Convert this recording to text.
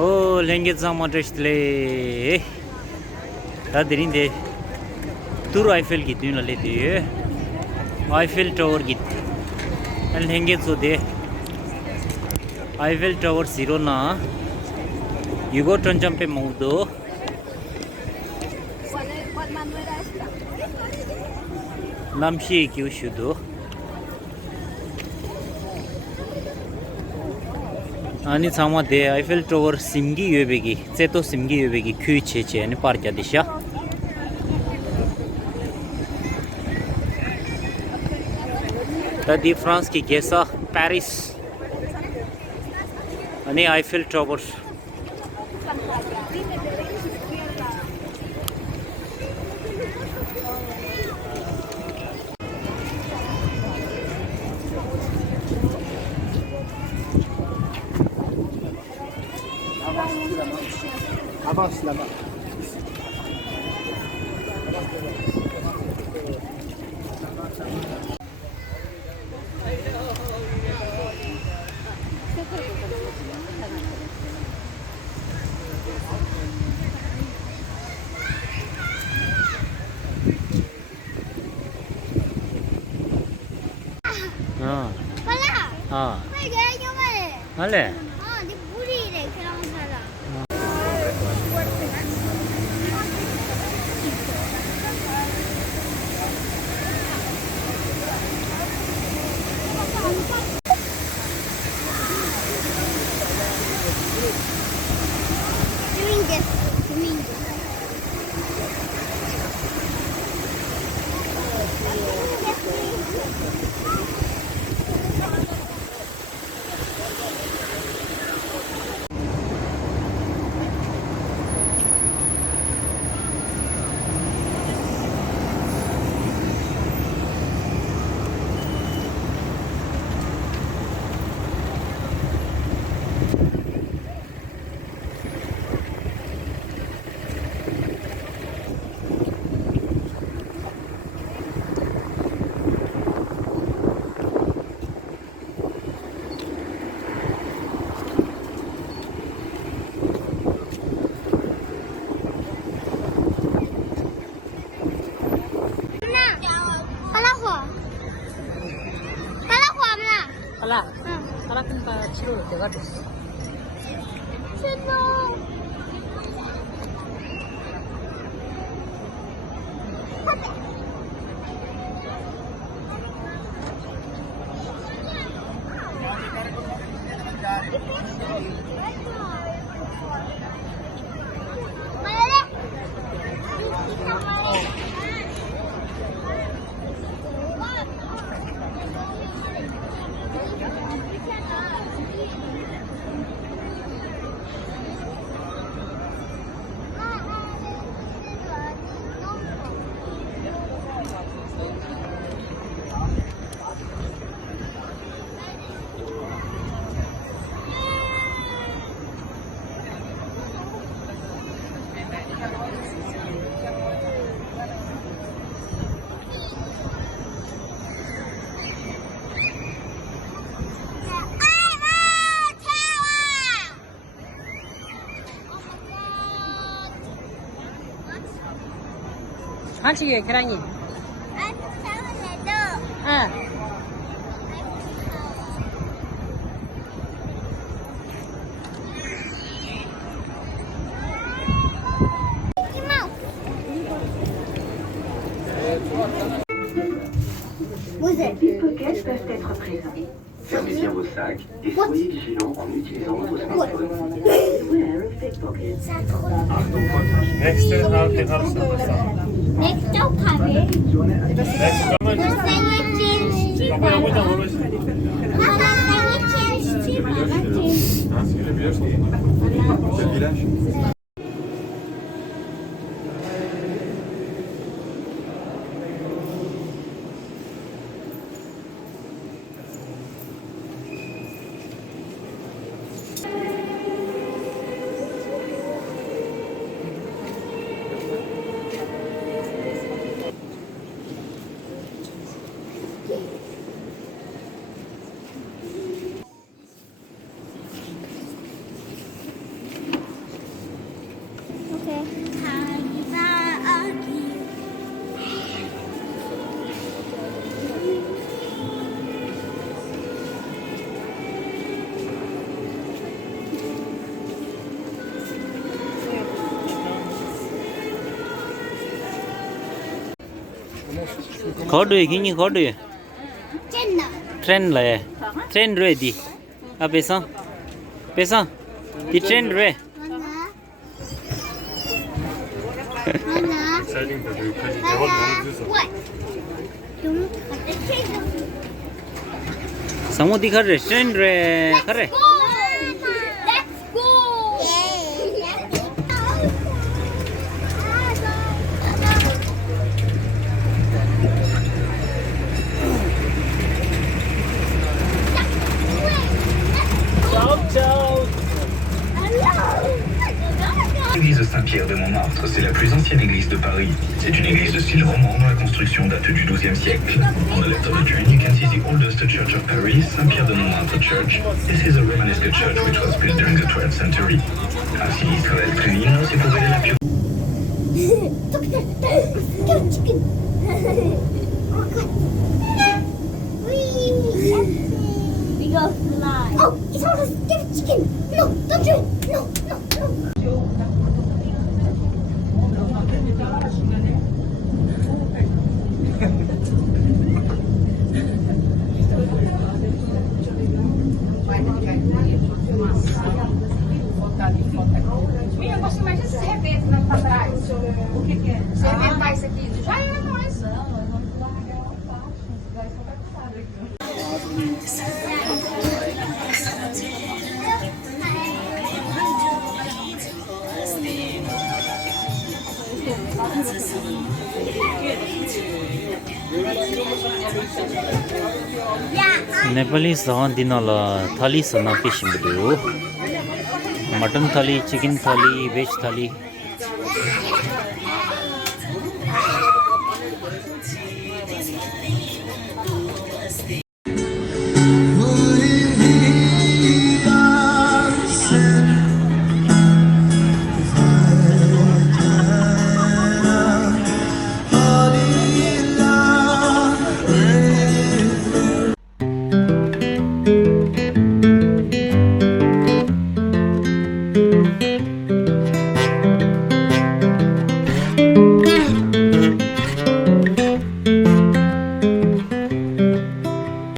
랭게자 마드레스틀레 다들인데 tur eiffel gitnu na leti eiffel tower git and 랭게조 데 eiffel tower zero na yugo tonjampe maudo namshi kyushudo आणि सामादे eiffel tower simgi yebegi cheto simgi yebegi kyu cheche ani parja disha tadi france ki gesa paris ani eiffel tower Avance là-bas. 아. 할래? 네 물이래 그런 사람. 주민들. 사라금바 치료를 내가 됐어. 싫어. 한식이에요, 계란이. 응. 무슨? Pickpockets peuvent être présents. Fermez bien vos sacs et soyez vigilants en utilisant votre smartphone. Beware of pickpockets. next is how they have Next stop 가게. next 거두에 기니 거두에 젠나. 트렌 레 트렌 레디 앞에서 빼서 이 트렌 레 하나. Setting for the country. They 하나. want to do What? 너무 갑자기 समो दिखा रे train रे करे Go! Let's go! L'église Saint-Pierre de Montmartre, c'est la plus ancienne église de Paris. C'est une église de style roman dont la construction date du XIIe siècle. On the left of the journey, you can see the oldest church of Paris, Saint-Pierre de Montmartre Church. This is a Romanesque church which was built during the 12th century. Al sinistro del Trevino si può vedere la più We go fly. Oh, it's all us. Get a chicken. No, don't do it. No, no, no. Minha, eu gosto mais desses rebentos mais pra trás. O que que é? Se arrebentar isso aqui, já é nós. Nepali सहन दिनला थाली सना किसिम mutton थाली chicken थाली veg थाली